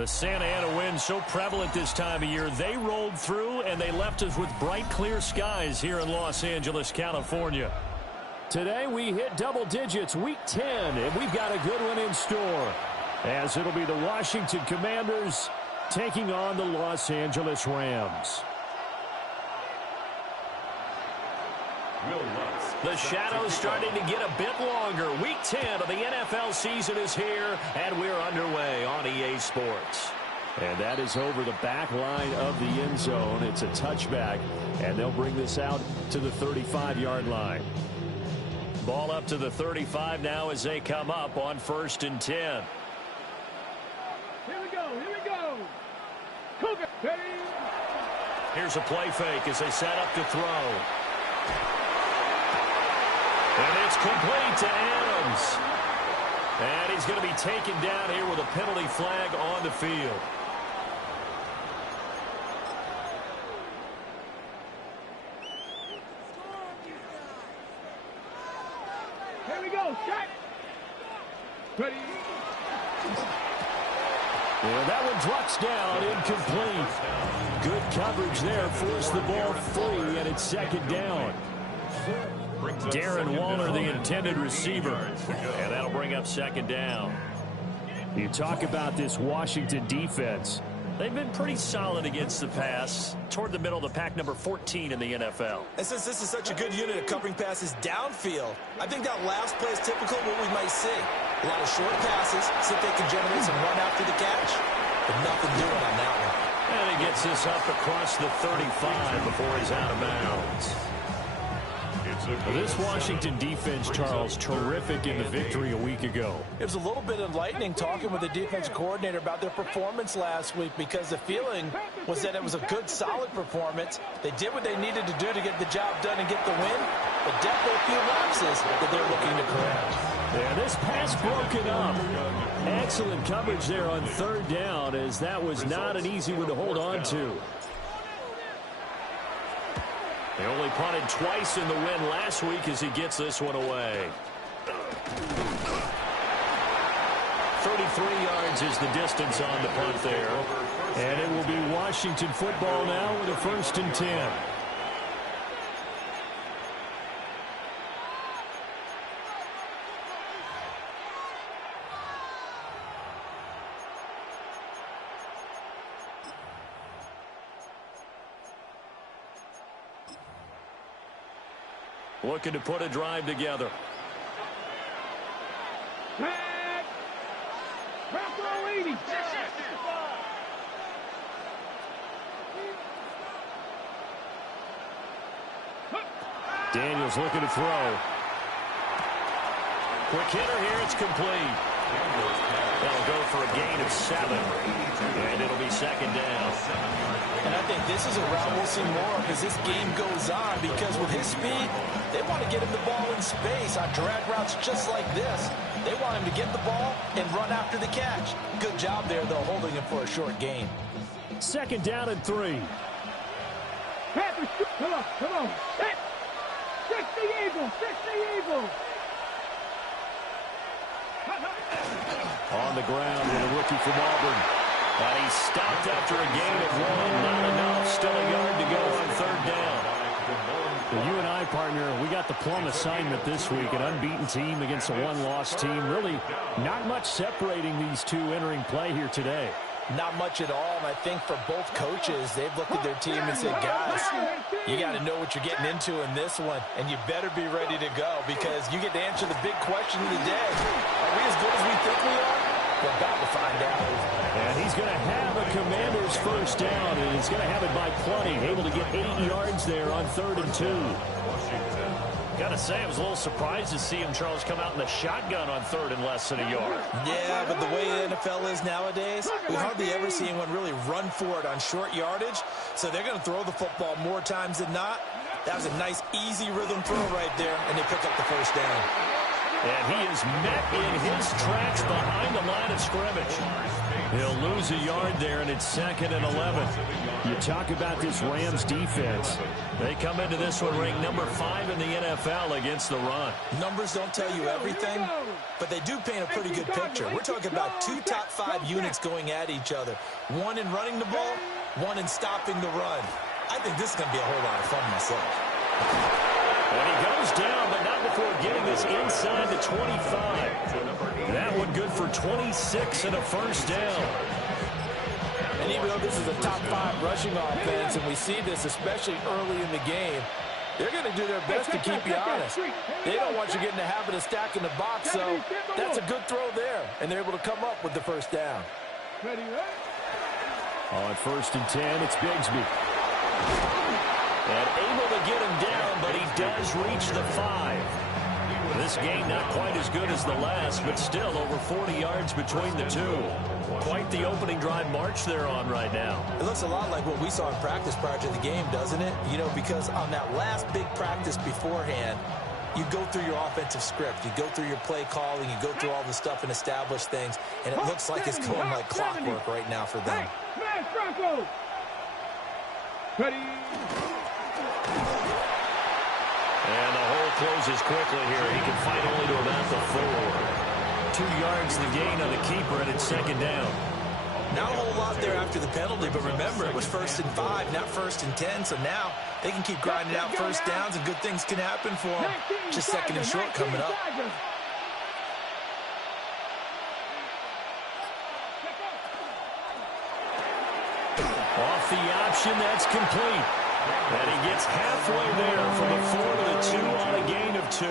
The Santa Ana wind so prevalent this time of year. They rolled through, and they left us with bright, clear skies here in Los Angeles, California. Today we hit double digits, week 10, and we've got a good one in store, as it'll be the Washington Commanders taking on the Los Angeles Rams. The shadow's starting to get a bit longer. Week 10 of the NFL season is here, and we're underway on EA Sports. And that is over the back line of the end zone. It's a touchback, and they'll bring this out to the 35-yard line. Ball up to the 35 now as they come up on 1st and 10. Here we go, Cougar, ready? Here's a play fake as they set up to throw. And it's complete to Adams. And he's going to be taken down here with a penalty flag on the field. Here we go, set. Ready? Well, that one drops down, incomplete. Good coverage there, forced the ball free, and it's 2nd down. Darren Waller, the intended receiver, and that'll bring up 2nd down. You talk about this Washington defense. They've been pretty solid against the pass, toward the middle of the pack, number 14 in the NFL. And since this is such a good unit of covering passes downfield, I think that last play is typical of what we might see. A lot of short passes, see if they can generate some run after the catch, but nothing doing on that one. And he gets this up across the 35 before he's out of bounds. This Washington defense, Charles, terrific in the victory a week ago. It was a little bit enlightening talking with the defense coordinator about their performance last week, because the feeling was that it was a good, solid performance. They did what they needed to do to get the job done and get the win, but definitely a few lapses that they're looking to correct. Yeah, this pass broken up. Excellent coverage there on 3rd down, as that was not an easy one to hold on to. They only punted twice in the win last week as he gets this one away. 33 yards is the distance on the punt there. And it will be Washington football now with a 1st and 10. Looking to put a drive together. Back. Back row 80. Daniels looking to throw. Quick hitter here, it's complete. That'll go for a gain of 7. And it'll be 2nd down. And I think this is a route we'll see more of as this game goes on, because with his speed, they want to get him the ball in space on drag routes just like this. They want him to get the ball and run after the catch. Good job there, though, holding him for a short gain. 2nd down and 3. Panthers, come on. Set. 60 Eagles. On the ground with a rookie from Auburn. And he's stopped after a gain of 1. Not enough. Still a yard to go on 3rd down. Well, you and I, partner, we got the plum assignment this week. An unbeaten team against a one-loss team. Really not much separating these two entering play here today. Not much at all, and I think for both coaches, they've looked at their team and said, guys, you got to know what you're getting into in this one, and you better be ready to go, because you get to answer the big question of the day. Are we as good as we think we are? We're about to find out. And he's going to have a Commander's 1st down, and he's going to have it by plenty. Able to get 8 yards there on 3rd and 2. Got to say, I was a little surprised to see him, Charles, come out in the shotgun on 3rd and less than a yard. Yeah, but the way the NFL is nowadays, we hardly ever see anyone really run for it on short yardage. So they're going to throw the football more times than not. That was a nice, easy rhythm throw right there, and they pick up the 1st down. And he is met in his tracks behind the line of scrimmage. He'll lose a yard there, and it's 2nd and 11. You talk about this Rams defense. They come into this one ranked number 5 in the NFL against the run. Numbers don't tell you everything, but they do paint a pretty good picture. We're talking about 2 top 5 units going at each other. One in running the ball, one in stopping the run. I think this is going to be a whole lot of fun myself. And he goes down, but not before getting this inside the 25. That one good for 26 and a first down. And even though this is a top 5 rushing offense, and we see this especially early in the game, they're going to do their best to keep you honest. They don't want you getting the habit of stacking the box, so that's a good throw there. And they're able to come up with the first down. On 1st and 10, it's Bigsby. And able to get him down, but he does reach the 5. This game not quite as good as the last, but still over 40 yards between the two. Quite the opening drive march they're on right now. It looks a lot like what we saw in practice prior to the game, doesn't it? You know, because on that last big practice beforehand, you go through your offensive script, you go through your play calling, you go through all the stuff and establish things, and it looks like it's going like clockwork right now for them. Ready. And the hole closes quickly here. He can fight only to about the 4. 2 yards the gain on the keeper, and it's 2nd down. Not a whole lot there after the penalty, but remember, it was 1st and 5, not 1st and 10, so now they can keep grinding out first downs, and good things can happen for them. Just 2nd and short coming up. Off the option, that's complete. And he gets halfway there from the 4 to the 2 on a gain of 2.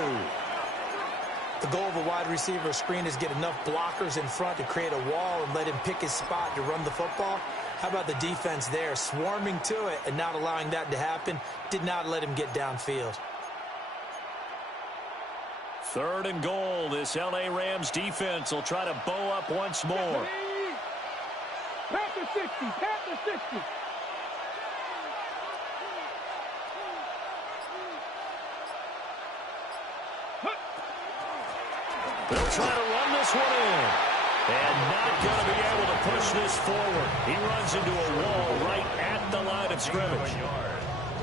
The goal of a wide receiver screen is get enough blockers in front to create a wall and let him pick his spot to run the football. How about the defense there, swarming to it and not allowing that to happen? Did not let him get downfield. 3rd and goal. This L.A. Rams defense will try to bow up once more. Pat the 60, pat the 60. They'll try to run this one in. And not going to be able to push this forward. He runs into a wall right at the line of scrimmage.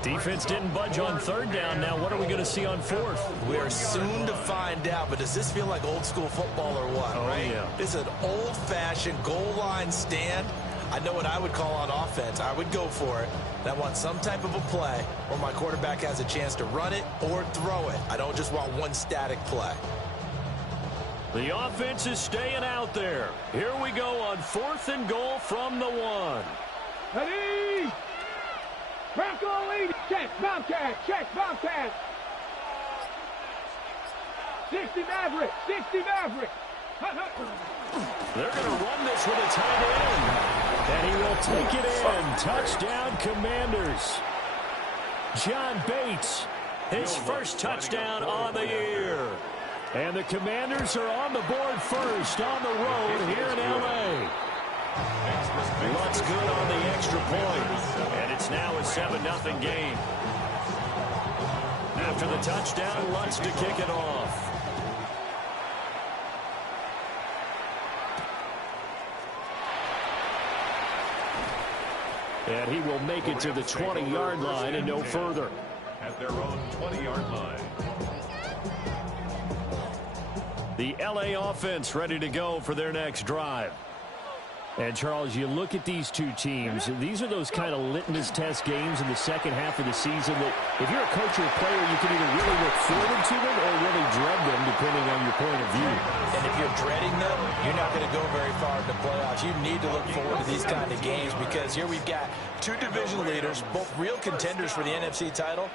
Defense didn't budge on 3rd down. Now what are we going to see on 4th? We are soon to find out, but does this feel like old school football or what, right? Yeah. This is an old-fashioned goal line stand. I know what I would call on offense. I would go for it. And I want some type of a play where my quarterback has a chance to run it or throw it. I don't just want one static play. The offense is staying out there. Here we go on 4th and goal from the 1. Ready. Bronco lead. Check, Bobcat. Check, Bobcat. 60 Maverick. 60 Maverick. They're going to run this with a tight end. And he will take it in. Touchdown, Commanders. John Bates, his first touchdown on the year. And the Commanders are on the board first on the road here in L.A. Lutz good on the extra point. And it's now a 7-0 game. After the touchdown, Lutz to kick it off. And he will make it to the 20-yard line and no further. At their own 20-yard line. The L.A. offense ready to go for their next drive. And, Charles, you look at these two teams, these are those kind of litmus test games in the second half of the season that if you're a coach or a player, you can either really look forward to them or really dread them, depending on your point of view. And if you're dreading them, you're not going to go very far in the playoffs. You need to look forward to these kind of games because here we've got 2 division leaders, both real contenders for the NFC title.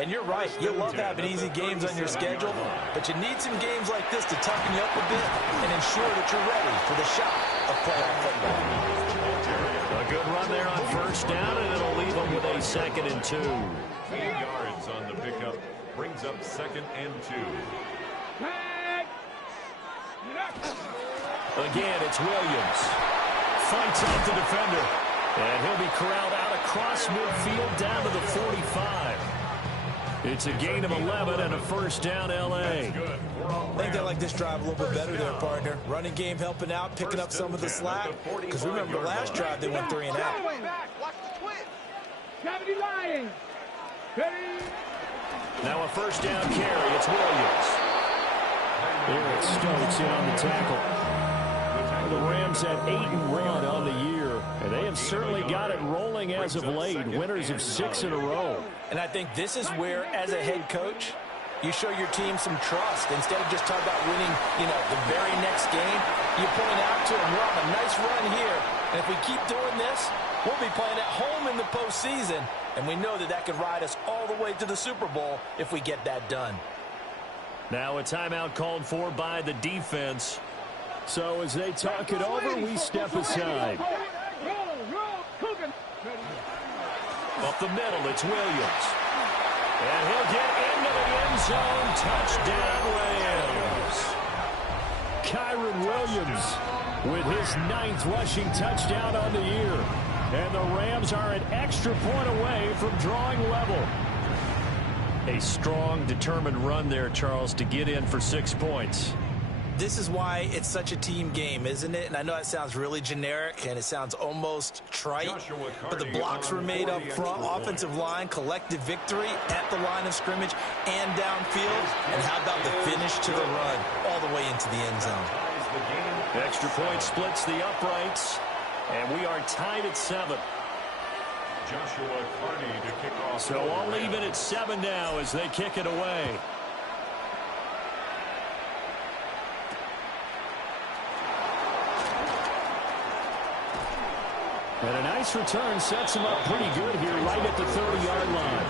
And you're right, you love having easy games on your schedule, but you need some games like this to toughen you up a bit and ensure that you're ready for the shot of playoff football. A good run there on first down, and it'll leave them with a 2nd and 2. 10 yards on the pickup, brings up 2nd and 2. Again, it's Williams. Fights off the defender. And he'll be corralled out across midfield down to the 45. It's a gain of 11 and a first down, L.A. I think they like this drive a little bit better there, partner. Running game helping out, picking up some of the slack. Because remember the last drive, they went 3 and out. Now a first down carry. It's Williams. Eric Stokes in on the tackle. The Rams have 8-1 on the year, and they have certainly got it rolling as of late. Winners of 6 in a row. And I think this is where, as a head coach, you show your team some trust. Instead of just talking about winning, the very next game, you point out to them, we're on a nice run here. And if we keep doing this, we'll be playing at home in the postseason. And we know that could ride us all the way to the Super Bowl if we get that done. Now a timeout called for by the defense. So as they talk it over, we step aside. Up the middle, it's Williams. And he'll get into the end zone. Touchdown, Rams. Kyren Williams with his 9th rushing touchdown on the year. And the Rams are an extra point away from drawing level. A strong, determined run there, Charles, to get in for 6 points. This is why it's such a team game, isn't it? And I know that sounds really generic and it sounds almost trite, but the blocks were made up front, offensive line, collective victory at the line of scrimmage and downfield. And how about the finish to the run all the way into the end zone? Extra point splits the uprights, and we are tied at 7. Joshua Carney to kick off. So I'll leave it at 7 now as they kick it away. And a nice return sets him up pretty good here right at the 30-yard line.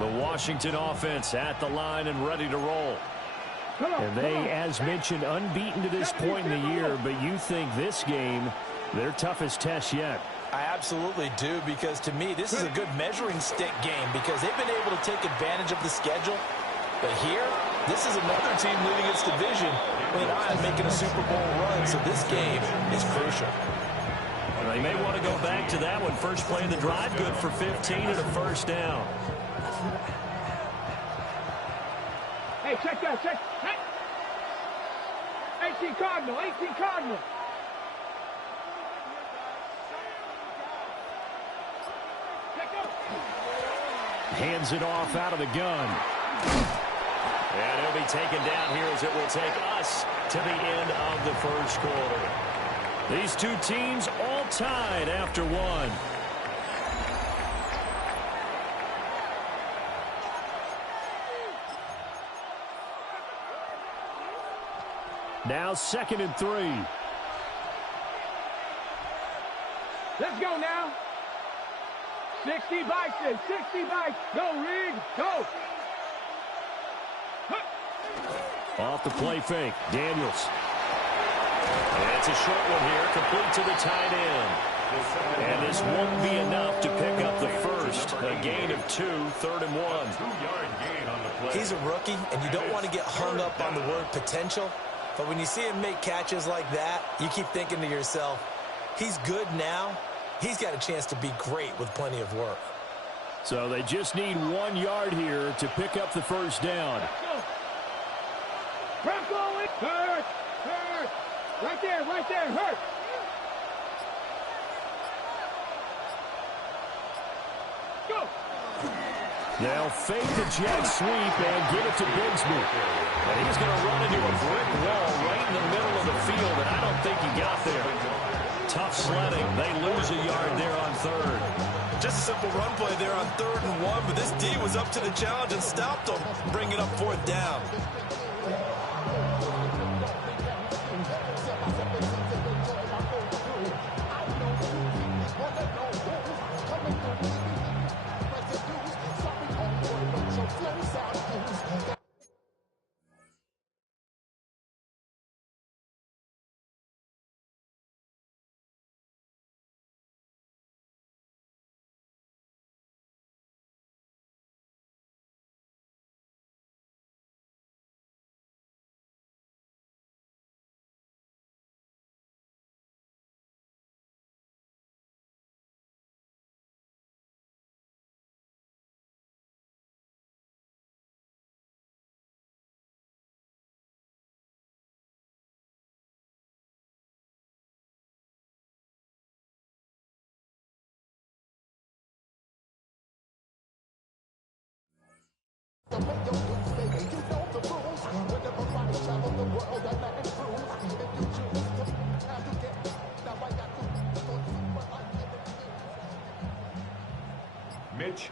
The Washington offense at the line and ready to roll. And they, as mentioned, unbeaten to this point in the year, but you think this game, their toughest test yet. I absolutely do, because to me, this is a good measuring stick game because they've been able to take advantage of the schedule. But here, this is another team leading its division with an eye on making a Super Bowl run, so this game is crucial. Well, they may want to go back to that one. First play of the drive, good for 15 and a first down. Hey, check that, check. Hey. 18 Cardinal, 18 Cardinal. Hands it off out of the gun. And it'll be taken down here as it will take us to the end of the first quarter. These two teams all tied after one. Now 2nd and 3. Let's go now. 60 bikes, 60 bikes. Go, Reed, go. Off the play fake, Daniels. And it's a short one here, complete to the tight end. And this won't be enough to pick up the first. A gain of 2, 3rd and 1. 2-yard gain on the play. He's a rookie, and you don't want to get hung up on the word potential. But when you see him make catches like that, you keep thinking to yourself, he's good now. He's got a chance to be great with plenty of work. So they just need 1 yard here to pick up the first down. Hurt, hurt. Right there, hurt. Go. They'll fake the jet sweep and give it to Bigsby. And he's going to run into a brick wall right in the middle of the field, and I don't think he got there. Tough sledding. They lose a yard there on 3rd. Just a simple run play there on 3rd and 1, but this D was up to the challenge and stopped him, bringing up 4th down.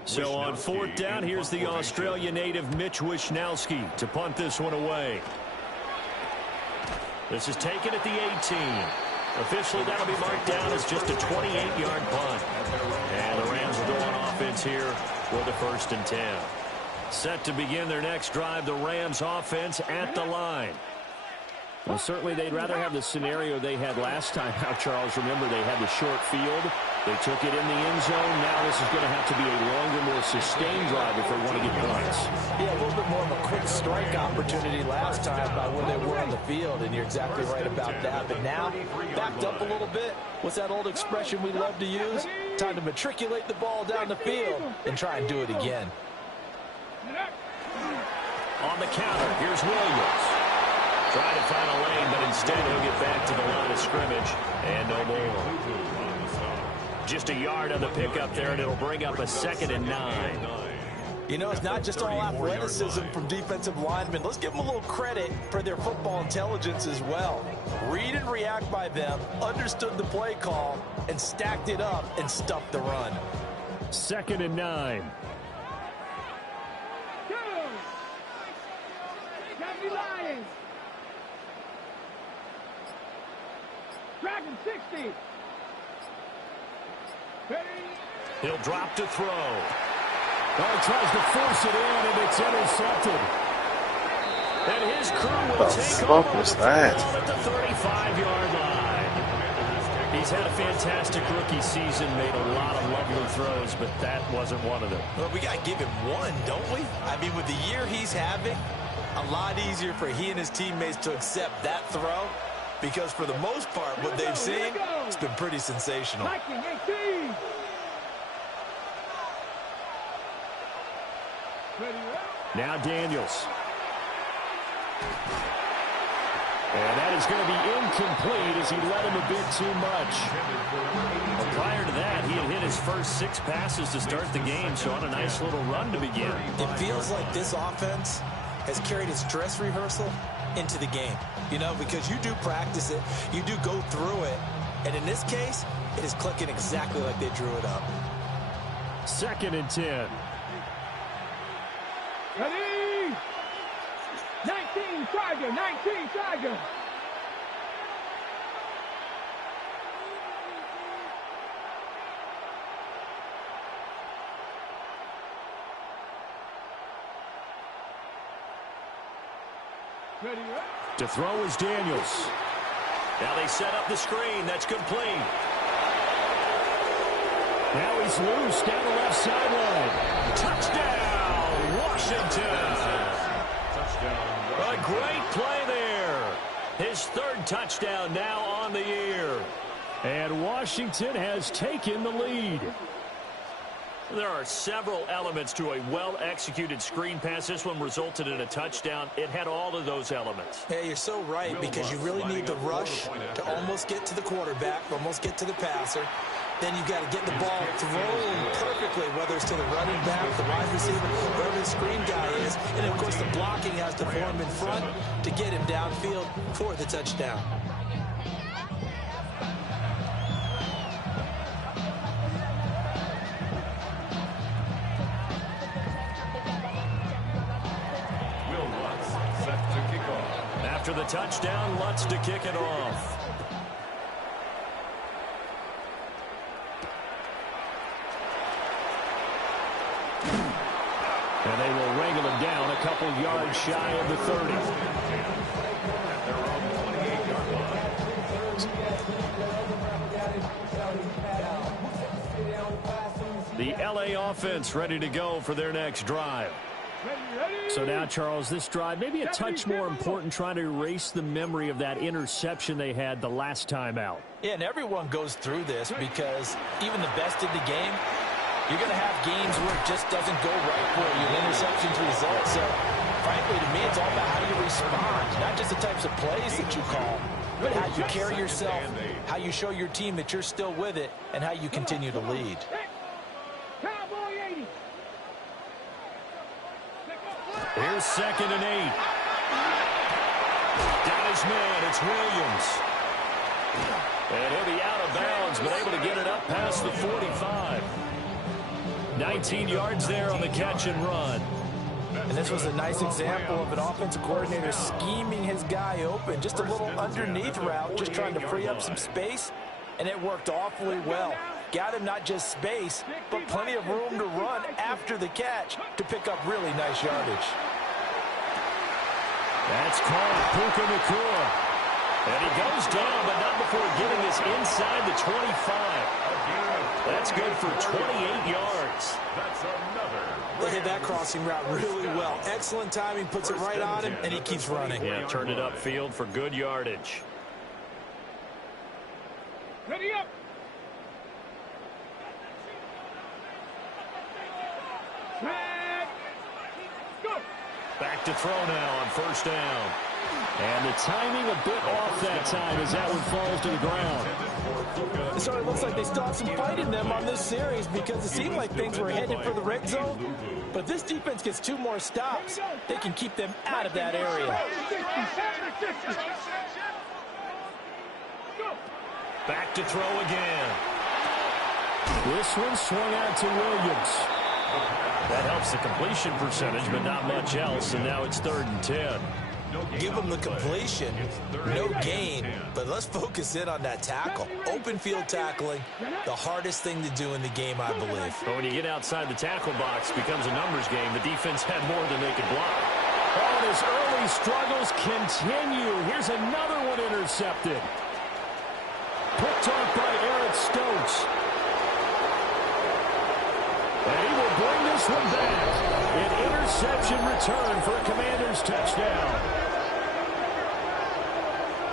So on fourth down, here's the Australia native Mitch Wishnowsky to punt this one away. This is taken at the 18. Officially, that'll be marked down as just a 28-yard punt. And the Rams will go on offense here for the 1st and 10. Set to begin their next drive, the Rams offense at the line. Well, certainly they'd rather have the scenario they had last time out, Charles. Remember, they had the short field. They took it in the end zone. Now this is going to have to be a longer, more sustained drive if they want to get points. Yeah, a little bit more of a quick strike opportunity last time by where they were on the field, and you're exactly right about that. But now, backed up a little bit. What's that old expression we love to use? Time to matriculate the ball down the field and try and do it again. On the counter, here's Williams. Trying to find a lane, but instead he'll get back to the line of scrimmage. And no more. Just a yard on the pickup there, and it'll bring up a 2nd and 9. You know, it's not just all athleticism from defensive linemen. Let's give them a little credit for their football intelligence as well. Read and react by them, understood the play call, and stacked it up and stuffed the run. 2nd and 9. Dragon 60. He'll drop to throw. Oh, tries to force it in, and it's intercepted. And his crew will take over the ball at the 35-yard line. He's had a fantastic rookie season, made a lot of lovely throws, but that wasn't one of them. Well, we got to give him one, don't we? I mean, with the year he's having, a lot easier for he and his teammates to accept that throw, because for the most part, what they've seen, it's been pretty sensational. Now Daniels. And that is going to be incomplete as he led him a bit too much. Well, prior to that, he had hit his first 6 passes to start the game, so on a nice little run to begin. It feels like this offense has carried its dress rehearsal into the game. You know, because you do practice it, you do go through it, and in this case, it is clicking exactly like they drew it up. 2nd and 10. Ready? 19 Tiger, 19 Tiger. Ready? To throw is Daniels. Now they set up the screen. That's complete. Now he's loose down the left sideline. Touchdown, Washington. A great play there. His 3rd touchdown now on the year. And Washington has taken the lead. There are several elements to a well-executed screen pass. This one resulted in a touchdown. It had all of those elements. Hey, you're so right, because you really need the rush to almost get to the quarterback, almost get to the passer. Then you've got to get the ball thrown perfectly, whether it's to the running back, the wide receiver, wherever the screen guy is. And, then, of course, the blocking has to form in front to get him downfield for the touchdown. After the touchdown, Lutz to kick it off. And they will wrangle him down a couple yards shy of the 30. The LA offense ready to go for their next drive. So now, Charles, this drive maybe a touch more important, trying to erase the memory of that interception they had the last time out. Yeah, and everyone goes through this, because even the best in the game, you're going to have games where it just doesn't go right for you, an interception's result. So, frankly, to me, it's all about how you respond, not just the types of plays that you call, but how you carry yourself, how you show your team that you're still with it, and how you continue to lead. Here's 2nd and 8. Got his man. It's Williams. And he'll be out of bounds, but able to get it up past the 45. 19 yards there on the catch and run. And this was a nice example of an offensive coordinator scheming his guy open. Just a little underneath route, just trying to free up some space, and it worked awfully well. Got him not just space, but plenty of room to run after the catch to pick up really nice yardage. That's called Puka Nacua. And he goes down, but not before getting this inside the 25. That's good for 28 yards. That's another. They hit that crossing route really well. Excellent timing, puts it right on him, and he keeps running. Yeah, turned it upfield for good yardage. Ready up. Flag. Go. Back to throw now on 1st down. And the timing a bit off that time as that one falls to the ground. So it looks like they still have some fight in them on this series because it seemed like things were headed for the red zone. But if this defense gets 2 more stops, they can keep them out of that area. Back to throw again. This one swung out to Williams. That helps the completion percentage, but not much else, and now it's 3rd and 10. Give them the completion, no gain, but let's focus in on that tackle. Open field tackling, the hardest thing to do in the game, I believe. But when you get outside the tackle box, it becomes a numbers game. The defense had more than they could block. Oh, and his early struggles continue. Here's another one intercepted. Picked off by Eric Stokes. And he will bring this one back. An interception return for a Commanders touchdown.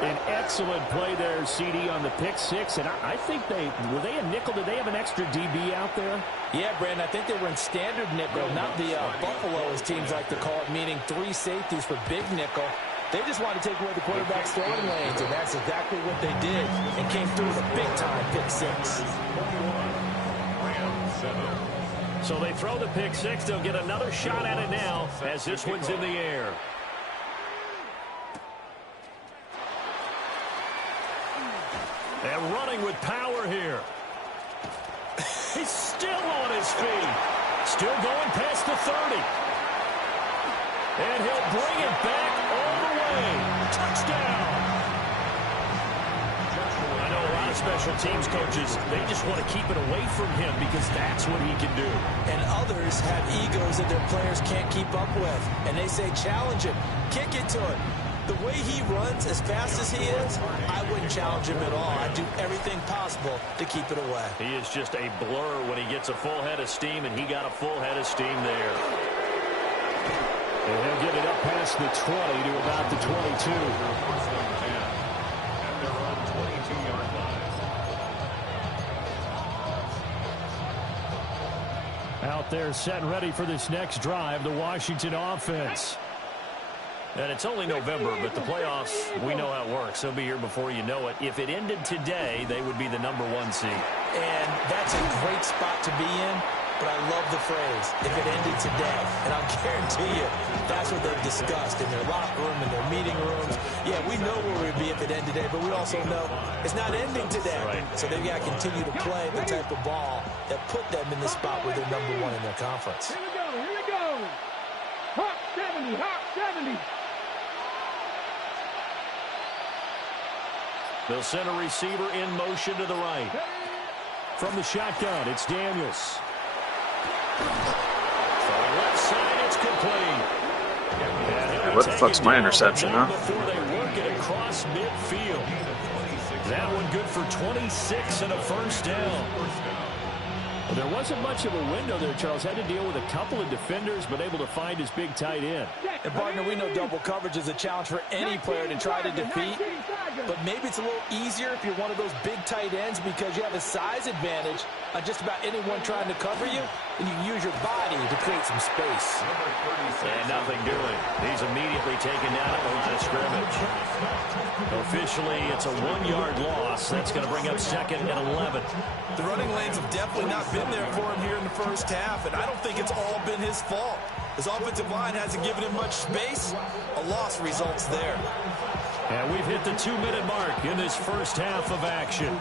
An excellent play there, CD, on the pick 6. And I think were they a nickel? Did they have an extra DB out there? Yeah, Brandon, I think they were in standard nickel, not the Buffalo, as teams like to call it, meaning 3 safeties for big nickel. They just wanted to take away the quarterback's throwing lanes, and that's exactly what they did, and came through with a big-time pick 6. So they throw the pick 6. They'll get another shot at it now as this one's in the air. And running with power here. He's still on his feet. Still going past the 30. And he'll bring it back all the way. Touchdown. I know a lot of special teams coaches, they just want to keep it away from him because that's what he can do. And others have egos that their players can't keep up with. And they say, challenge him. Kick it to him. The way he runs, as fast as he is, I wouldn't challenge him at all. I'd do everything possible to keep it away. He is just a blur when he gets a full head of steam, and he got a full head of steam there. And he'll get it up past the 20 to about the 22. Out there set and ready for this next drive, the Washington offense. And it's only November, but the playoffs, we know how it works. They'll be here before you know it. If it ended today, they would be the #1 seed. And that's a great spot to be in, but I love the phrase, if it ended today. And I'll guarantee you, that's what they've discussed in their locker room, in their meeting rooms. Yeah, we know where we'd be if it ended today, but we also know it's not ending today. Right. So they've got to continue to play the type of ball that put them in the spot where they're #1 in their conference. Here we go, here we go. Hot 70, hot 70. They'll send a receiver in motion to the right. From the shotgun, it's Daniels. From the left side, it's complete. What the fuck's my interception, huh? Before they work it across midfield. That one good for 26 and a 1st down. Well, there wasn't much of a window there, Charles. Had to deal with a couple of defenders, but able to find his big tight end. And, partner, we know double coverage is a challenge for any player to try to defeat. but maybe it's a little easier if you're one of those big tight ends because you have a size advantage on just about anyone trying to cover you, and you can use your body to create some space. And nothing doing. He's immediately taken down at the line of scrimmage. Officially, it's a 1-yard loss. That's going to bring up 2nd and 11. The running lanes have definitely not been there for him here in the first half, and I don't think it's all been his fault. His offensive line hasn't given him much space. A loss results there. And we've hit the 2-minute mark in this first half of action.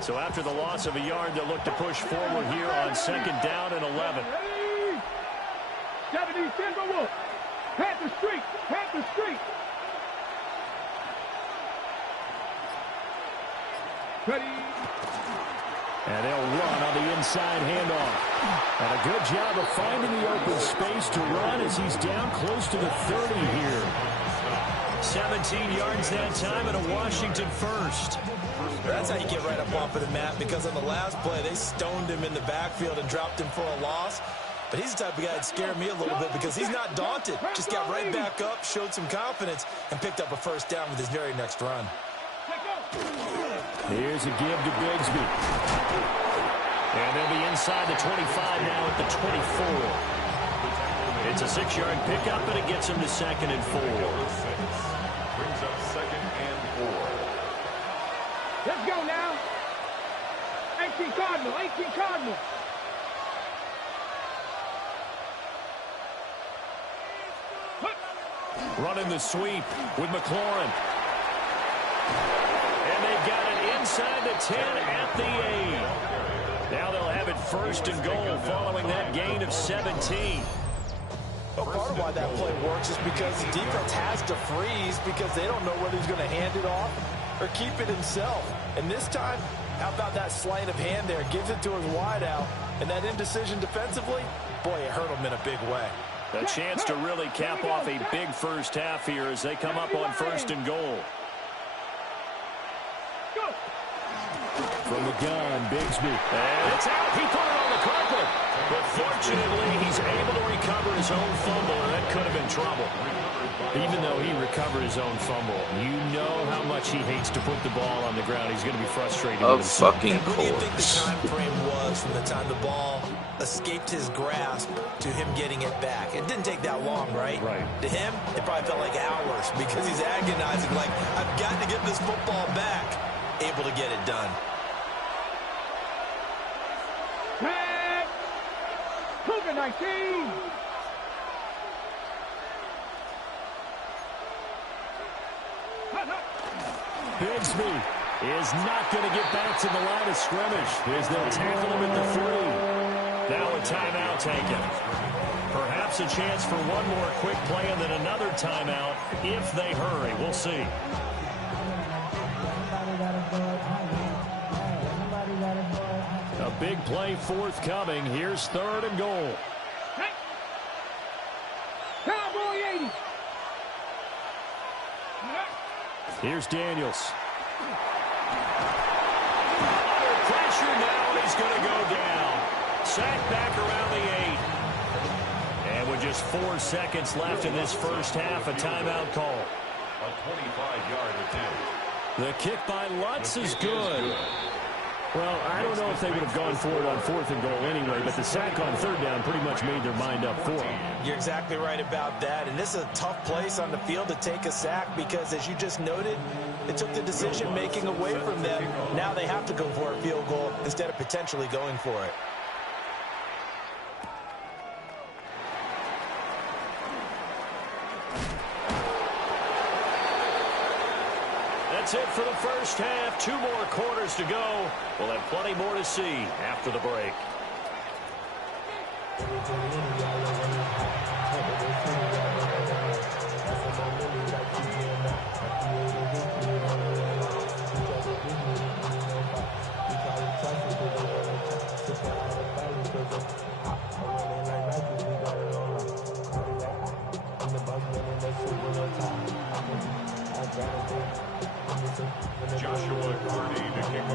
So after the loss of a yard, they'll look to push forward here on 2nd down and 11. 70 Timberwolves. Panther Street. Panther Street. Ready. And they'll run on the inside handoff. And a good job of finding the open space to run as he's down close to the 30 here. 17 yards that time and a Washington first. That's how you get right up off of the mat, because on the last play, they stoned him in the backfield and dropped him for a loss. But he's the type of guy that scared me a little bit because he's not daunted. Just got right back up, showed some confidence, and picked up a first down with his very next run. Here's a give to Bigsby. And they'll be inside the 25 now at the 24. It's a 6-yard pickup, and it gets him to 2nd and 4. Brings up 2nd and 4. Let's go now. 18 Cardinal. 18 Cardinal. Running the sweep with McLaurin. And they got it inside the 10 at the 8. Now they'll have it 1st and goal following that gain of 17. Well, part of why that play works is because the defense has to freeze because they don't know whether he's going to hand it off or keep it himself. And this time, how about that sleight of hand there? Gives it to his wideout. And that indecision defensively, boy, it hurt him in a big way. A chance to really cap off a big first half here as they come up on 1st and goal. From the gun, Bigsby. And it's out. He put it on the carpet. But fortunately, he's able to recover his own fumble, and that could have been trouble. Even though he recovered his own fumble, you know how much he hates to put the ball on the ground. He's going to be frustrated. Of fucking What do you think the course. time frame was from the time the ball escaped his grasp to him getting it back? It didn't take that long, right? Right. To him, it probably felt like hours because he's agonizing, like, I've got to get this football back. Able to get it done. Tag. Cougar 19. Bigsby is not going to get back to the line of scrimmage as they'll tackle him at the 3. Now a timeout taken. Perhaps a chance for one more quick play and then another timeout if they hurry. We'll see. A big play forthcoming. Here's 3rd and goal. Cowboy 80. Here's Daniels. Under pressure now, he's going to go down. Sacked back around the 8. And with just 4 seconds left in this first half, a timeout call. A 25-yard attempt. The kick by Lutz is good. Well, I don't know if they would have gone for it on 4th and goal anyway, but the sack on 3rd down pretty much made their mind up for them. You're exactly right about that. And this is a tough place on the field to take a sack because, as you just noted, it took the decision-making away from them. Now they have to go for a field goal instead of potentially going for it. That's it for the first half. 2 more quarters to go. We'll have plenty more to see after the break. Joshua Gurney to kick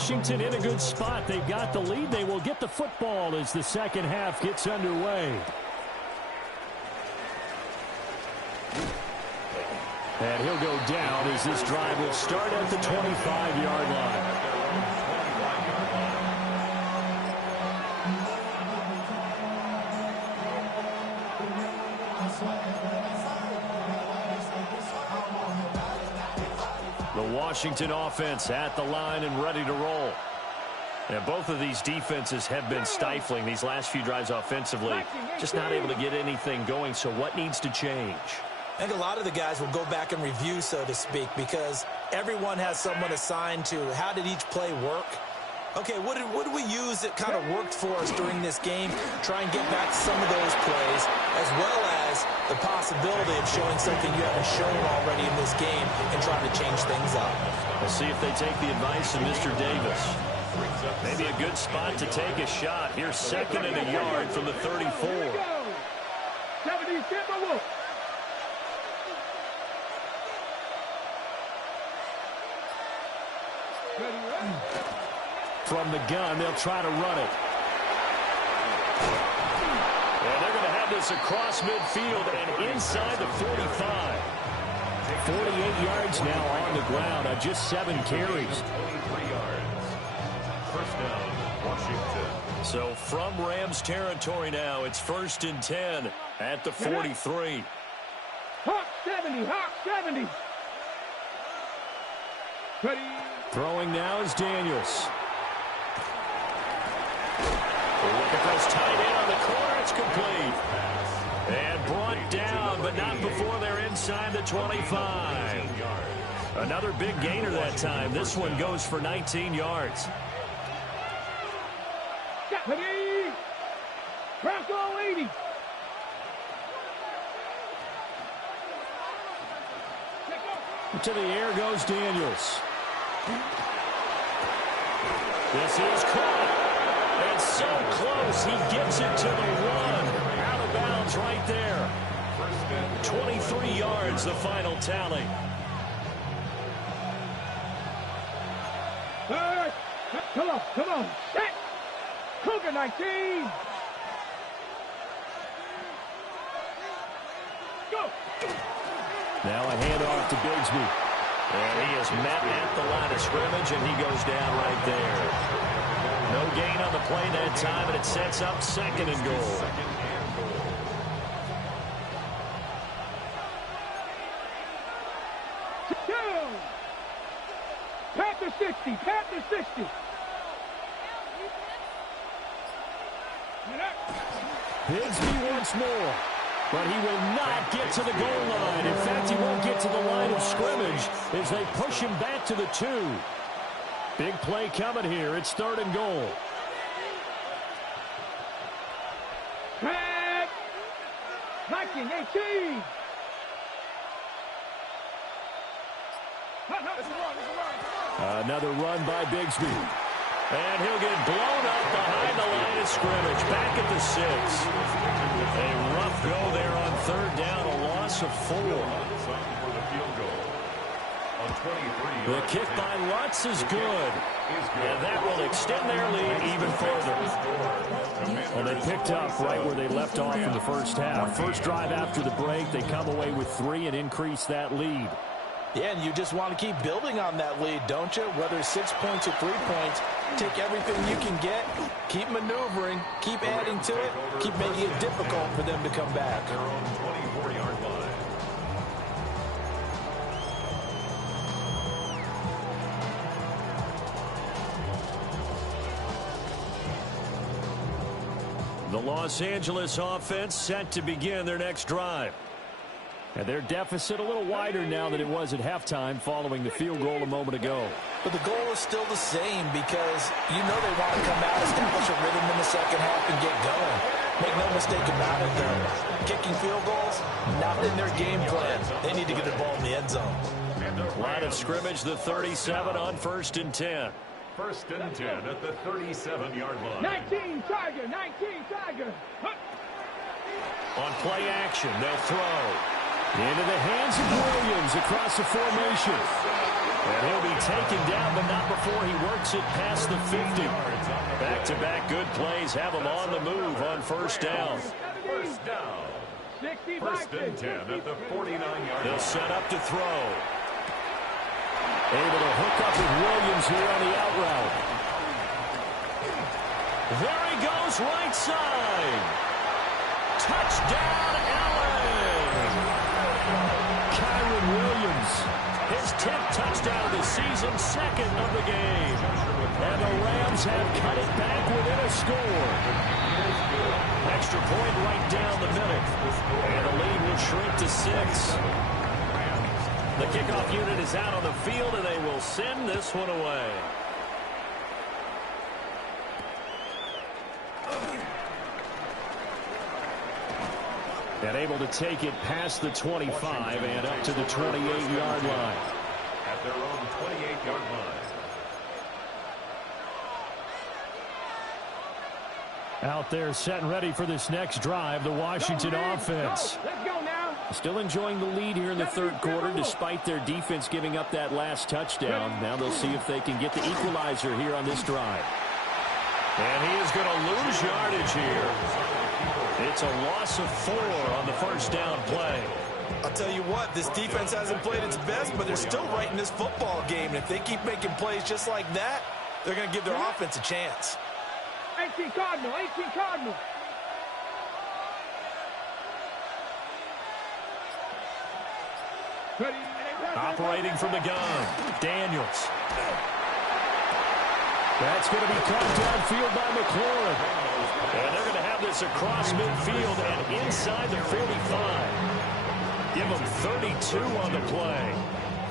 Washington in a good spot. They've got the lead. They will get the football as the second half gets underway. And he'll go down as this drive will start at the 25-yard line. The Washington offense at the line and ready to roll. And both of these defenses have been stifling these last few drives offensively. Just not able to get anything going, so what needs to change? I think a lot of the guys will go back and review, so to speak, because everyone has someone assigned to how did each play work. Okay, what did we use that kind of worked for us during this game? Try and get back to some of those plays, as well as the possibility of showing something you haven't shown already in this game and trying to change things up. We'll see if they take the advice of Mr. Davis. Maybe a good spot to take a shot. Here's second and a yard from the 34. From the gun, they'll try to run it. And they're going to have this across midfield and inside the 45. 48 yards now on the ground on just 7 carries. 23 yards. First down, Washington. So from Rams territory now, it's 1st and 10 at the 43. Hawk 70, Hawk 70. Ready. Throwing now is Daniels. Look at those tight end on the corner. It's complete. And brought down, but not before they're inside the 25. Another big gainer that time. This one goes for 19 yards. Ready. Bronco 80. To the air goes Daniels. This is caught. And so close. He gets it to the 1. Out of bounds right there. 23 yards, the final tally. Come on, come on. Set. Cougar 19. Go. Now a handoff to Bigsby. And he is met at the line of scrimmage, and he goes down right there. No gain on the play that time, and it sets up 2nd and goal. Panther 60, Panther 60. Bigsby once more. But he will not get to the goal line. In fact, he won't get to the line of scrimmage as they push him back to the 2. Big play coming here. It's 3rd and goal. Back. Viking 18. Another run by Bigsby. And he'll get blown up behind the line of scrimmage. Back at the 6. A rough go there on 3rd down. A loss of 4. The kick by Lutz is good. And that will extend their lead even further. Well, they picked up right where they left off in the first half. First drive after the break, they come away with 3 and increase that lead. Yeah, and you just want to keep building on that lead, don't you? Whether it's 6 points or 3 points, take everything you can get, keep maneuvering, keep adding to it, keep making it difficult for them to come back. Their own 24-yard line. The Los Angeles offense set to begin their next drive. And their deficit a little wider now than it was at halftime following the field goal a moment ago. But the goal is still the same because you know they want to come out, establish a rhythm in the second half, and get going. Make no mistake about it, though. Kicking field goals, not in their game plan. They need to get the ball in the end zone. Line of scrimmage, the 37 on 1st and 10. 1st and 10 at the 37-yard line. 19 Tiger, 19 Tiger. On play action, they'll throw. Into the hands of Williams across the formation. And he'll be taken down, but not before he works it past the 50. Back-to-back good plays have him on the move on first down. First down. First and 10 at the 49-yard line. They'll set up to throw. Able to hook up with Williams here on the out route. There he goes, right side. Touchdown, Allen. Kyren Williams, his 10th touchdown of the season, second of the game. And the Rams have cut it back within a score. Extra point right down the middle. And the lead will shrink to 6. The kickoff unit is out on the field, and they will send this one away. And able to take it past the 25 and up to the 28-yard line. At their own 28-yard line. Out there set and ready for this next drive, the Washington offense. Let's go now. Still enjoying the lead here in the third quarter despite their defense giving up that last touchdown. Now they'll see if they can get the equalizer here on this drive. And he is going to lose yardage here. It's a loss of 4 on the first down play. I'll tell you what, this defense hasn't played its best, but they're still right in this football game. And if they keep making plays just like that, they're going to give their offense a chance. 18 Cardinal, 18 Cardinal. Operating from the gun, Daniels. That's going to be caught downfield by McLaurin. And they're going to have this across midfield and inside the 45. Give them 32 on the play.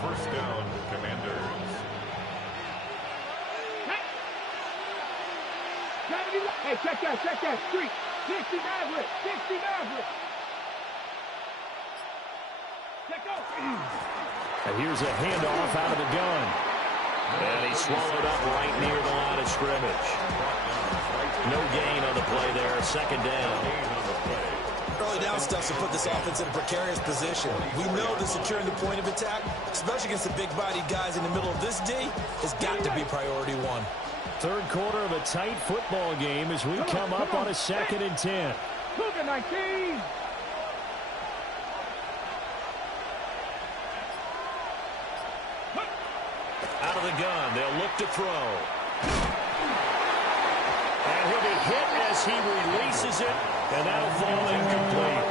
First down, Commanders. Hey, check that street. 60 Maverick, 60 Maverick. Check out. And here's a handoff out of the gun. And he swallowed up right near the line of scrimmage. No gain on the play there, second down. Early down stuff to put this offense in a precarious position. We know that securing the point of attack, especially against the big-bodied guys in the middle of this D, has got to be priority 1. Third quarter of a tight football game as we come up on a 2nd and 10. Cougar 19. Out of the gun, they'll look to throw. And he'll be hit as he releases it, and that'll fall incomplete.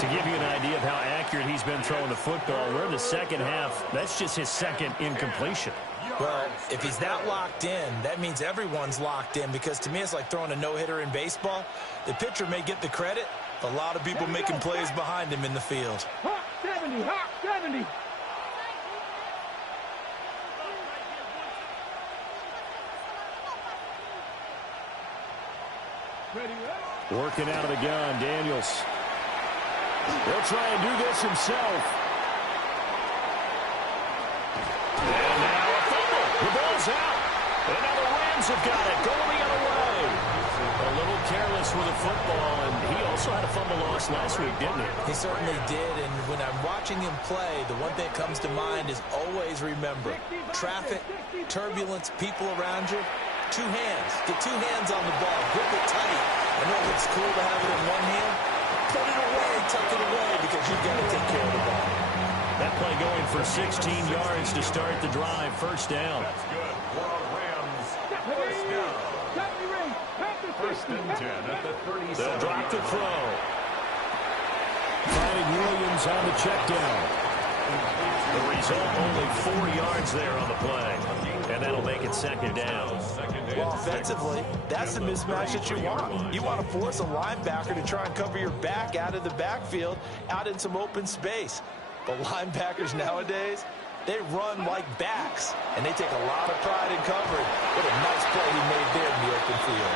To give you an idea of how accurate he's been throwing the football, we're in the second half. That's just his second incompletion. Well, if he's that locked in, that means everyone's locked in, because to me it's like throwing a no-hitter in baseball. The pitcher may get the credit, but a lot of people making plays behind him in the field. Hawk 70, Hawk 70. Working out of the gun, Daniels. He'll try and do this himself. And now a fumble. The ball's out. And now the Rams have got it. Going the other way. A little careless with the football, and he also had a fumble loss last week, didn't he? He certainly did, and when I'm watching him play, the one thing that comes to mind is always remember, traffic, turbulence, people around you, 2 hands. Get 2 hands on the ball. Grip it tight. I know it's cool to have it in one hand. Put it away, tuck it away, because you've got to take care of the ball. That play going for 16 yards to start the drive. First down. That's good for our Rams. First down. First and 10 at the 37. They'll drop the throw. Finding Williams on the check down. The result, only 4 yards there on the play. And that'll make it second down. Well, offensively, that's the mismatch that you want. You want to force a linebacker to try and cover your back out of the backfield, out in some open space. But linebackers nowadays, they run like backs, and they take a lot of pride in covering. What a nice play he made there in the open field.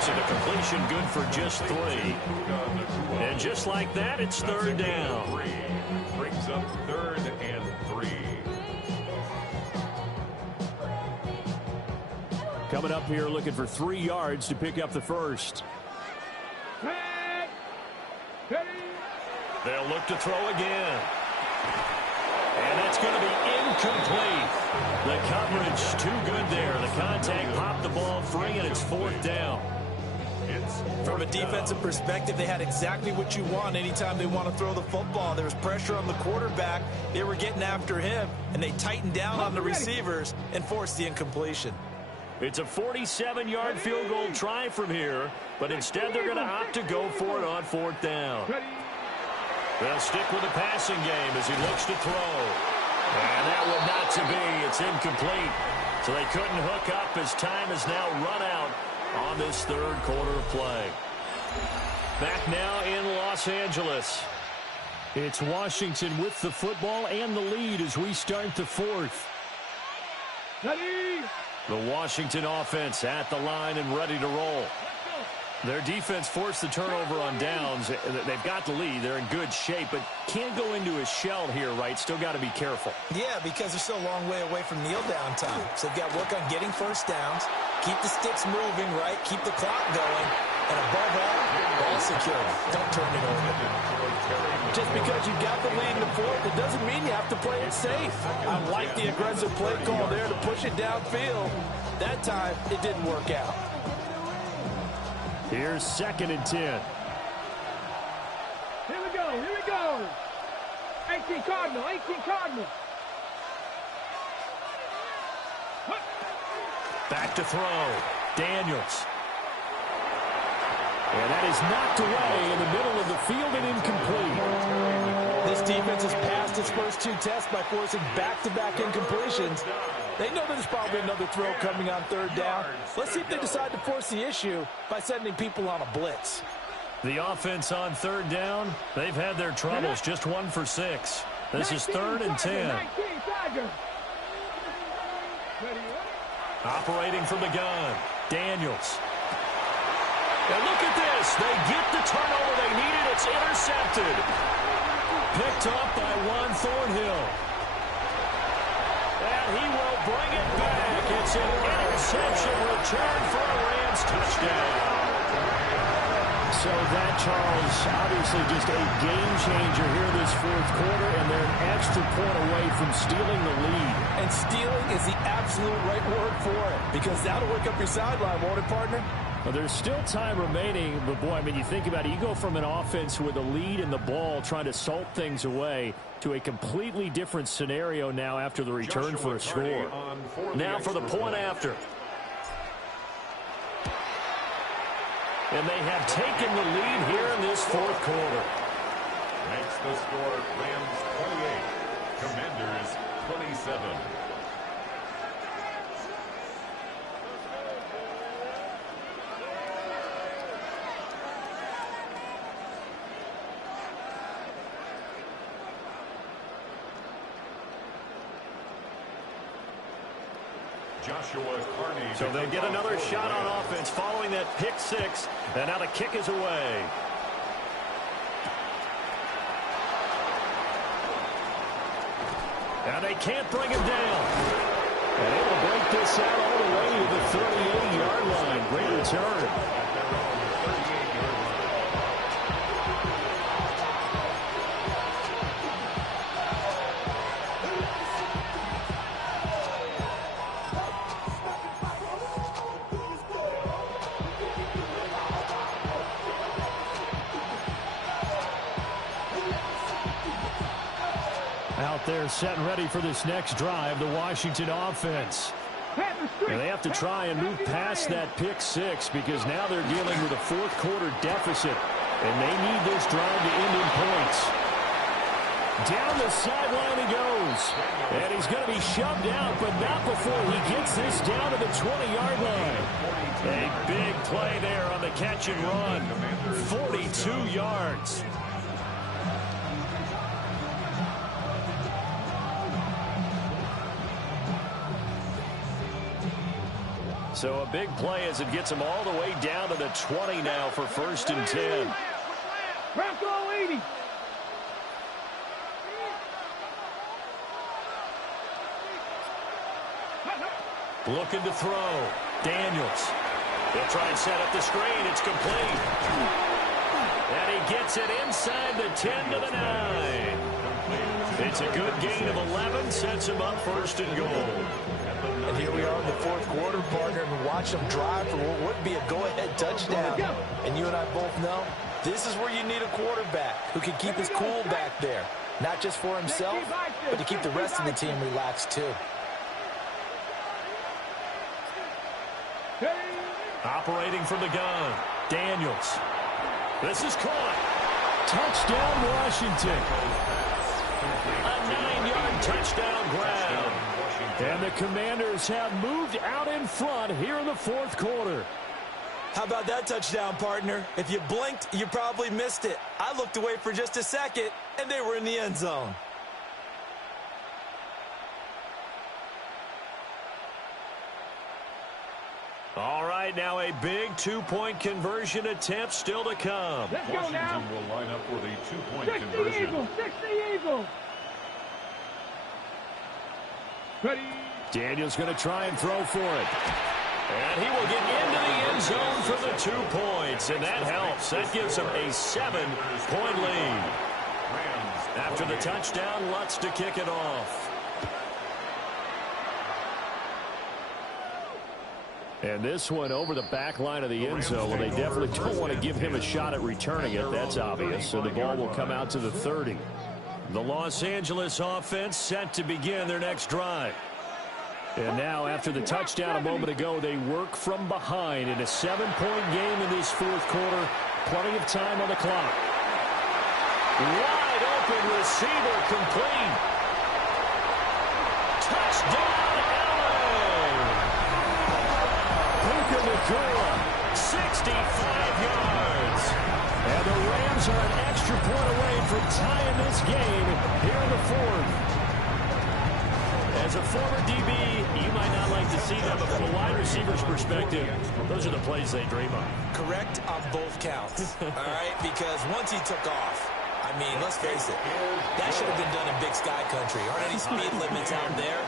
So the completion good for just 3. And just like that, it's third down. Brings up 3rd and 3. Coming up here looking for 3 yards to pick up the first. They'll look to throw again. And And that's going to be incomplete. The coverage too good there. The contact popped the ball free, and it's 4th down. From a defensive perspective, they had exactly what you want anytime they want to throw the football. There was pressure on the quarterback. They were getting after him, and they tightened down on the receivers and forced the incompletion. It's a 47-yard field goal try from here, but instead they're going to opt to go for it on 4th down. They'll stick with the passing game as he looks to throw. And that would not to be. It's incomplete. So they couldn't hook up as time has now run out on this 3rd quarter of play. Back now in Los Angeles. It's Washington with the football and the lead as we start the 4th. Ready. The Washington offense at the line and ready to roll. Their defense forced the turnover on downs. They've got the lead. They're in good shape, but can't go into a shell here, right? Still got to be careful. Yeah, because they're still a long way away from kneel down time. So they've got to work on getting first downs, keep the sticks moving, right? Keep the clock going. And above all, ball security. Don't turn it over. Just because you've got the lead in the 4th, it doesn't mean you have to play it safe. I like the aggressive play call there to push it downfield. That time, it didn't work out. Here's 2nd and 10. Here we go. 18 Cardinal. Back to throw. Daniels. And that is knocked away in the middle of the field and incomplete. This defense has passed its first 2 tests by forcing back-to-back incompletions. They know there's probably another throw coming on 3rd down. Let's see if they decide to force the issue by sending people on a blitz. The offense on 3rd down, they've had their troubles. Just 1 for 6. This is 3rd and 10. Operating from the gun, Daniels. And look at this. They get the turnover they needed. It's intercepted. Picked up by Juan Thornhill. And he will bring it back. It's an interception return for a Rams touchdown. So that, Charles, obviously just a game changer here this 4th quarter, and they're an extra point away from stealing the lead. And stealing is the absolute right word for it, because that'll wake up your sideline, won't it, partner? Well, there's still time remaining, but boy, I mean, you think about it, you go from an offense with a lead in the ball trying to salt things away to a completely different scenario now after the return for a score. Now for the point after. And they have taken the lead here in this 4th quarter. Makes the score Rams 28, Commanders 27. So they get another shot on offense following that pick 6. And now the kick is away. And they can't bring him down. And able to break this out all the way to the 38-yard line. Great return. Out there set and ready for this next drive, the Washington offense. And they have to try and move past that pick 6 because now they're dealing with a 4th quarter deficit. And they need this drive to end in points. Down the sideline he goes. And he's going to be shoved out, but not before he gets this down to the 20-yard line. A big play there on the catch and run. 42 yards. So a big play as it gets him all the way down to the 20 now for 1st and 10. Bronco 80. Looking to throw. Daniels. They'll try and set up the screen. It's complete. And he gets it inside the 10 to the 9. It's a good gain of 11, sets him up first and goal. And here we are in the fourth quarter, partner, and watch them drive for what would be a go-ahead touchdown. And you and I both know this is where you need a quarterback who can keep his cool back there. Not just for himself, but to keep the rest of the team relaxed too. Operating from the gun, Daniels. This is caught. Touchdown, Washington. A 9-yard touchdown grab. And the Commanders have moved out in front here in the fourth quarter. How about that touchdown, partner? If you blinked, you probably missed it. I looked away for just a second, and they were in the end zone. All right, now a big 2-point conversion attempt still to come. Let's go now. Washington will line up with a 2-point 60 conversion. Eagles, 60 Eagles. Ready. Daniels going to try and throw for it. And he will get into the end zone for the 2 points, and that helps. That gives him a 7-point lead. After the touchdown, Lutz to kick it off. And this one over the back line of the end zone. Well, they definitely don't want to give him a shot at returning it. That's obvious. So the ball will come out to the 30. The Los Angeles offense set to begin their next drive. And now, after the touchdown a moment ago, they work from behind in a 7-point game in this fourth quarter. Plenty of time on the clock. Wide open receiver complete. Touchdown, LA! Puka Nacua, 65 yards. And the Rams are an extra point away from tying this game here in the fourth. As a former DB, you might not like to see that, but from a wide receiver's perspective, those are the plays they dream of. Correct on both counts, all right? Because once he took off, I mean, let's face it, that should have been done in Big Sky Country. Aren't any speed limits out there?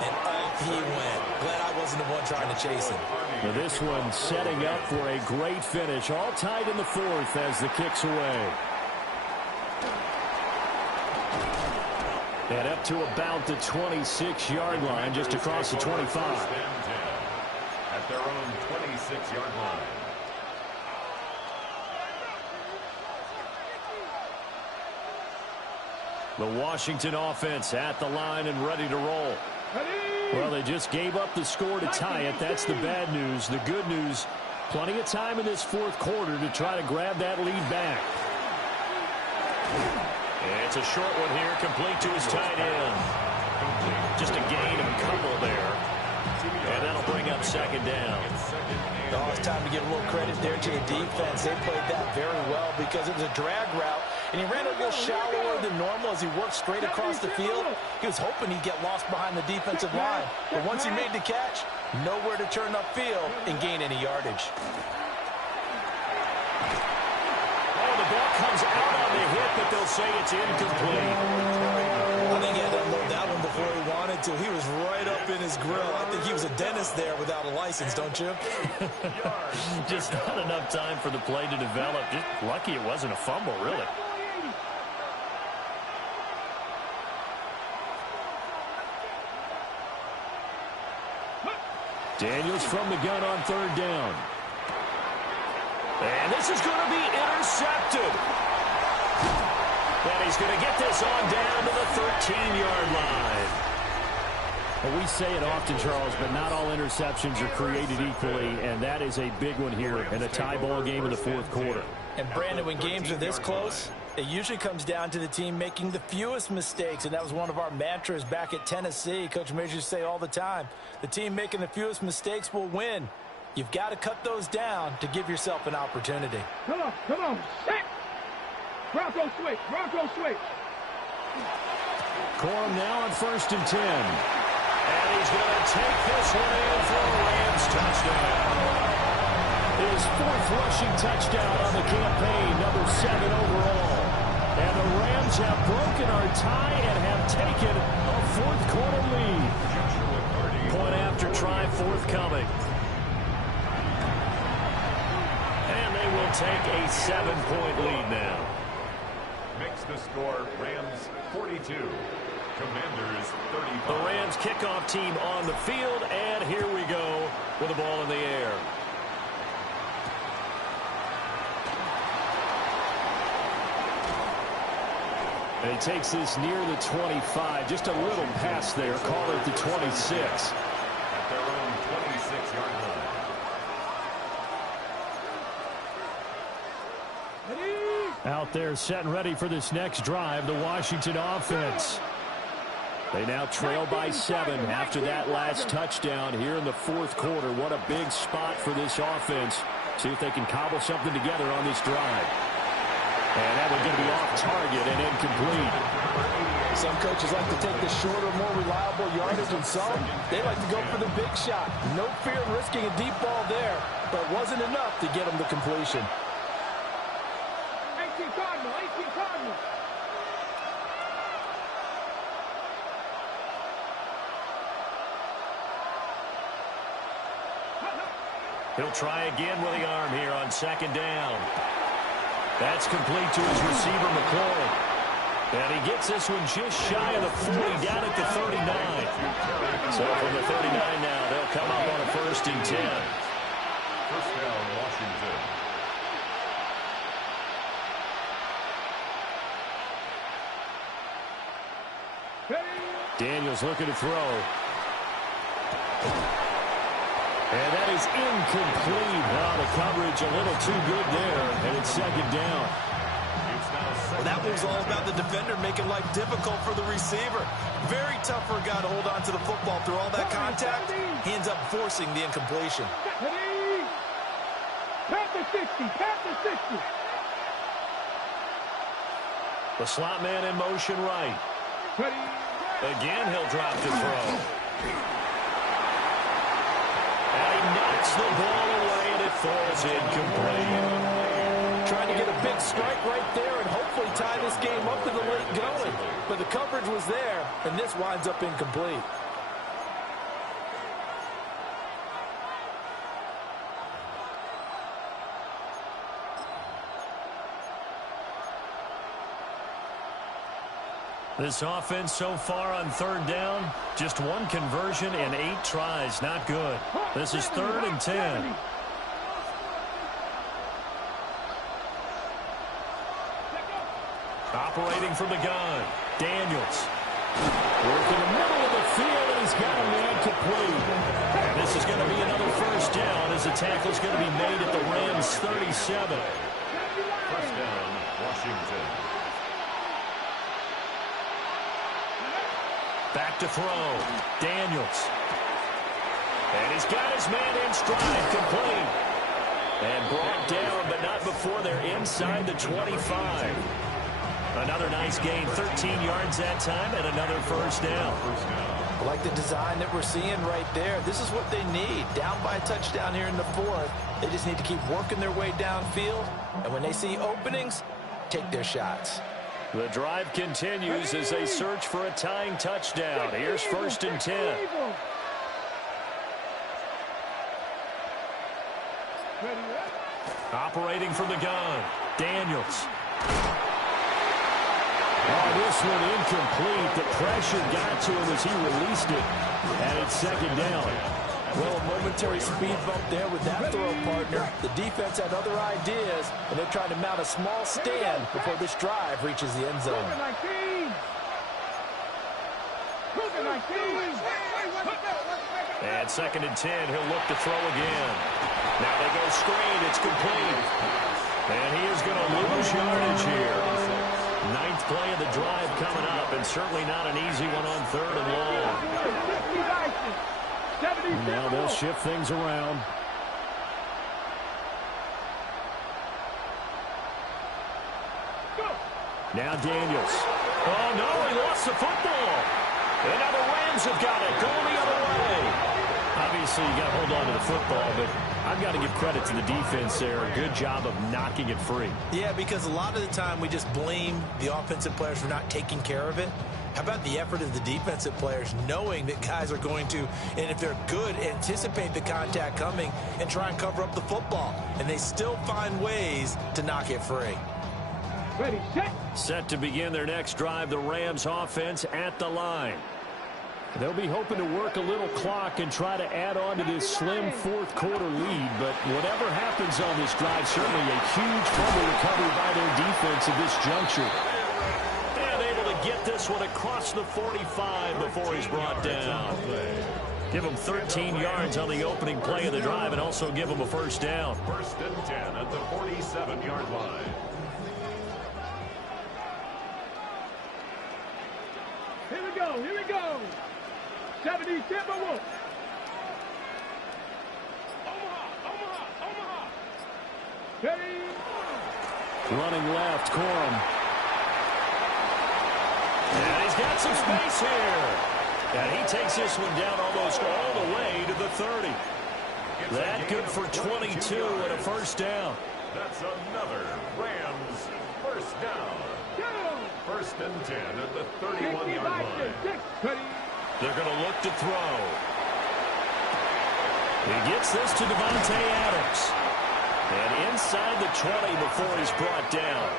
And up he went. Glad I wasn't the one trying to chase him. Now this one setting up for a great finish. All tied in the fourth as the kick's away. And up to about the 26-yard line, just across the 25. At their own 26-yard line. The Washington offense at the line and ready to roll. Well, they just gave up the score to tie it. That's the bad news. The good news, plenty of time in this fourth quarter to try to grab that lead back. It's a short one here, complete to his tight end. Just a gain of a couple there. And that'll bring up second down. Oh, it's time to give a little credit there to the defense. They played that very well because it was a drag route, and he ran a little shallower than normal as he worked straight across the field. He was hoping he'd get lost behind the defensive line. But once he made the catch, nowhere to turn upfield and gain any yardage. Oh, the ball comes out on the hit, but they'll say it's incomplete. I think he had to unload that one before he wanted to. He was right up in his grill. I think he was a dentist there without a license, don't you? Just not enough time for the play to develop. Just lucky it wasn't a fumble, really. Daniels from the gun on third down. And this is going to be intercepted. And he's going to get this on down to the 13-yard line. Well, we say it often, Charles, but not all interceptions are created equally, and that is a big one here in a tie ball game in the fourth quarter. And, Brandon, when games are this close, it usually comes down to the team making the fewest mistakes, and that was one of our mantras back at Tennessee. Coach Majors used to say all the time, the team making the fewest mistakes will win. You've got to cut those down to give yourself an opportunity. Come on, set. Bronco switch, Corum now on 1st and 10. And he's going to take this one in for a Rams touchdown. His fourth rushing touchdown on the campaign, number 7 overall. And the Rams have broken our tie and have taken a fourth quarter lead. Point after try forthcoming. And they they will take a 7-point lead now. Makes the score Rams 42. Commanders 35. The Rams kickoff team on the field, and here we go with the ball in the air. And he takes this near the 25. Just a little pass there. Call it the 26. At their own 26-yard line. Out there set and ready for this next drive, the Washington offense. They now trail by 7 after that last touchdown here in the fourth quarter. What a big spot for this offense. See if they can cobble something together on this drive. And that one's going to be off target and incomplete. Some coaches like to take the shorter, more reliable yardage, and some, they like to go for the big shot. No fear of risking a deep ball there, but wasn't enough to get them the completion. 18 Cardinal, 18 Cardinal. He'll try again with the arm here on second down. That's complete to his receiver, McCoy. And he gets this one just shy of the 40, down at the 39. So from the 39 now, they'll come up on a 1st and 10. First down, Washington. Daniels looking to throw. And that is incomplete. Now the coverage a little too good there, and it's second down. Well, that was all about the defender making life difficult for the receiver. Very tough for a guy to hold on to the football through all that contact. He ends up forcing the incompletion. Pass the 60, pass the 60. The slot man in motion right. Again, he'll drop the throw. And he knocks the ball away, and it falls incomplete. Trying to get a big strike right there and hopefully tie this game up to the late going. But the coverage was there, and this winds up incomplete. This offense so far on third down, just one conversion and 8 tries. Not good. This is 3rd and 10. Operating from the gun, Daniels. Working the middle of the field, and he's got a man complete. And this is going to be another first down as the tackle's going to be made at the Rams' 37. First down, Washington. Back to throw. Daniels. And he's got his man in stride, complete. And brought down, but not before they're inside the 25. Another nice gain, 13 yards that time, and another first down. I like the design that we're seeing right there. This is what they need. Down by a touchdown here in the 4th. They just need to keep working their way downfield. And when they see openings, take their shots. The drive continues as they search for a tying touchdown. Here's 1st and 10. Operating from the gun, Daniels. Oh, this one incomplete. The pressure got to him as he released it. And it's second down. Well, a momentary speed bump there with that throw, partner. The defense had other ideas, and they're trying to mount a small stand before this drive reaches the end zone. And 2nd and 10, he'll look to throw again. Now they go screen, it's complete. And he is going to lose yardage here. 9th play of the drive coming up, and certainly not an easy one on 3rd and long. Now they'll shift things around. Now Daniels. Oh, no, he lost the football. And now the Rams have got it, going the other way. Obviously, you got to hold on to the football, but I've got to give credit to the defense there. A good job of knocking it free. Yeah, because a lot of the time we just blame the offensive players for not taking care of it. How about the effort of the defensive players knowing that guys are going to, and if they're good, anticipate the contact coming and try and cover up the football. And they still find ways to knock it free. Ready, set. Set to begin their next drive, the Rams offense at the line. They'll be hoping to work a little clock and try to add on to this slim fourth quarter lead. But whatever happens on this drive, certainly a huge fumble recovery by their defense at this juncture. And able to get this one across the 45 before he's brought down. Give him 13 yards on the opening play of the drive and also give him a first down. 1st and 10 at the 47-yard line. Here we go, here we go. 70 Timberwolves. Omaha. Ready. Running left, Corum. And he's got some space here. And he takes this one down almost all the way to the 30. That good for 22 and a first down. That's another Rams first down. 1st and 10 at the 31-yard line. They're going to look to throw. He gets this to Devontae Adams. And inside the 20 before he's brought down.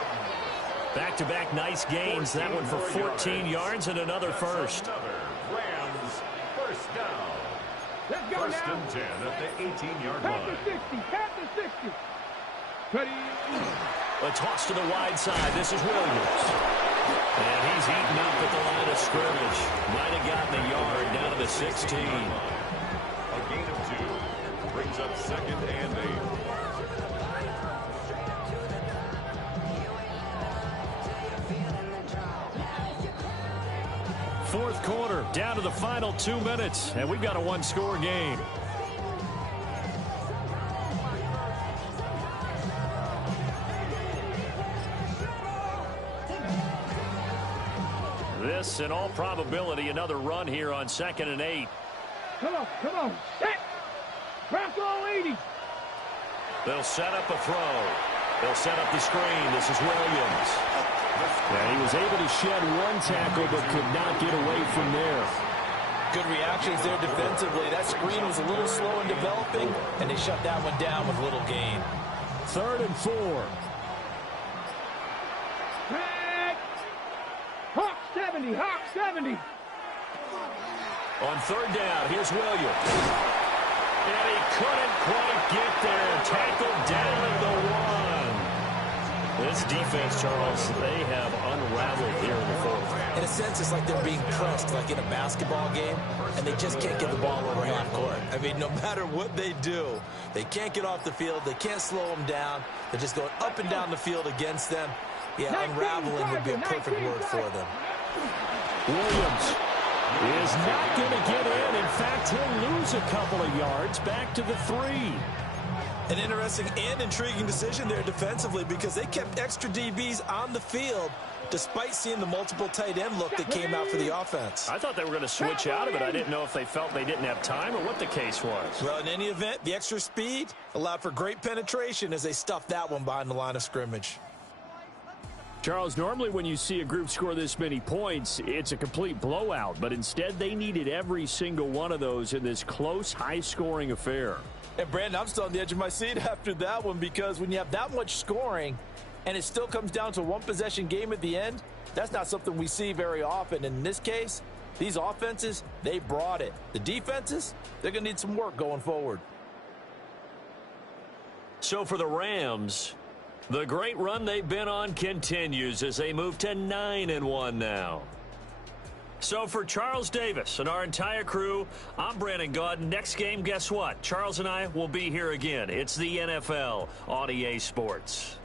Back-to-back nice gains. That one for 14 yards and another first. Another Rams first down. Let's go 1st now. and 10 at the 18-yard Pat line. the 60, pat the 60. Ready. A toss to the wide side. This is Williams. And he's eaten up at the line of scrimmage. Might have gotten a yard down to the 16. A gain of 2 brings up 2nd and 8. Fourth quarter, down to the final 2 minutes, and we've got a one-score game. This, in all probability, another run here on 2nd and 8. Come on. Set. Bronco 80. They'll set up a throw. They'll set up the screen. This is Williams. And he was able to shed one tackle but could not get away from there. Good reactions there defensively. That screen was a little slow in developing, and they shut that one down with little gain. 3rd and 4. Hawk 70. On 3rd down, here's Williams. And he couldn't quite get there. Tackled down at the 1. This defense, Charles, they have unraveled here in the 4th. In a sense, it's like they're being pressed, like in a basketball game, and they just can't get the ball over half court. I mean, no matter what they do, they can't get off the field. They can't slow them down. They're just going up and down the field against them. Yeah, unraveling would be a perfect word for them. Williams is not going to get in. In fact, he'll lose a couple of yards back to the 3. An interesting and intriguing decision there defensively because they kept extra DBs on the field despite seeing the multiple tight end look that came out for the offense. I thought they were going to switch out of it. I didn't know if they felt they didn't have time or what the case was. Well, in any event, the extra speed allowed for great penetration as they stuffed that one behind the line of scrimmage. Charles, normally when you see a group score this many points, it's a complete blowout. But instead, they needed every single one of those in this close, high-scoring affair. And, Brandon, I'm still on the edge of my seat after that one because when you have that much scoring and it still comes down to a one-possession game at the end, that's not something we see very often. And in this case, these offenses, they brought it. The defenses, they're going to need some work going forward. So for the Rams, the great run they've been on continues as they move to 9-1 now. So for Charles Davis and our entire crew, I'm Brandon Gaudin. Next game, guess what? Charles and I will be here again. It's the NFL on EA Sports.